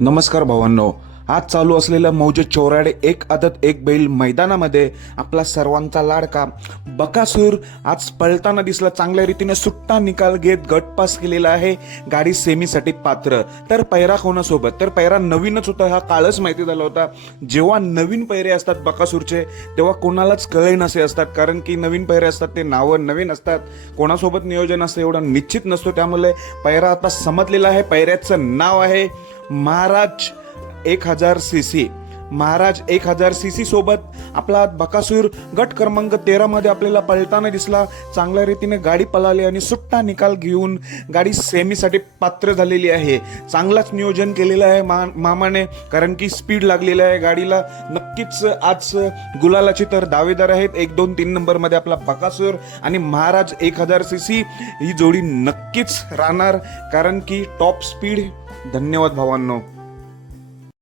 नमस्कार भावांनो. आज चालू असलेल्या मौजे चौराडे एक आदत एक बैल मैदानामध्ये आपला सर्वांचा लाडका बकासूर आज पळताना दिसला चांगल्या रीतीने सुट्टा निकाल घेत गटपास केलेला आहे. गाडी सेमीसाठी पात्र. तर पैरा कोणासोबत? तर पैरा नवीनच होता हा काळच माहिती झाला होता. जेव्हा नवीन पैरे असतात बकासूरचे तेव्हा कोणालाच कळे नसे असतात. कारण की नवीन पैरे असतात ते नावं नवीन असतात. कोणासोबत नियोजन असतं एवढं निश्चित नसतो त्यामुळे पैरा आता समजलेला आहे. पैऱ्याचं नाव आहे महाराज एक हजार सी सी. महाराज एक हजार सी सी सोबत आपला बकासूर गट क्रमांक तेरामध्ये आपल्याला पळताना दिसला. चांगल्या रीतीने गाडी पळाली आणि सुट्टा निकाल घेऊन गाडी सेमीसाठी पात्र झालेली आहे. चांगलाच नियोजन केलेलं आहे मा मामाने कारण की स्पीड लागलेलं आहे गाडीला. नक्कीच आज गुलालाची तर दावेदार आहेत. एक दोन तीन नंबरमध्ये आपला बकासूर आणि महाराज एक हजार सी सी ही जोडी नक्कीच राहणार कारण की टॉप स्पीड धन्यवाद भावांनो.